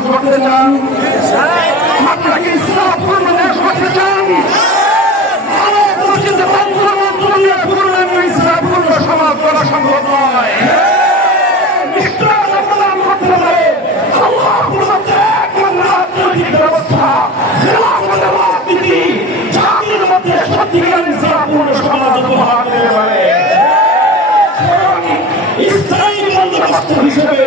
সমাজ করতে চান? আপনারা কি ইসলামপূর্ণ দেশ করতে চান? ইসলামপূর্ণ সমাজ করা সম্ভব নয়। ব্যবস্থা জাতির মধ্যে সত্যিকার ইসলামপূর্ণ সমাজ উপহার দিতে পারে। স্থায়ী বন্দোবস্ত হিসেবে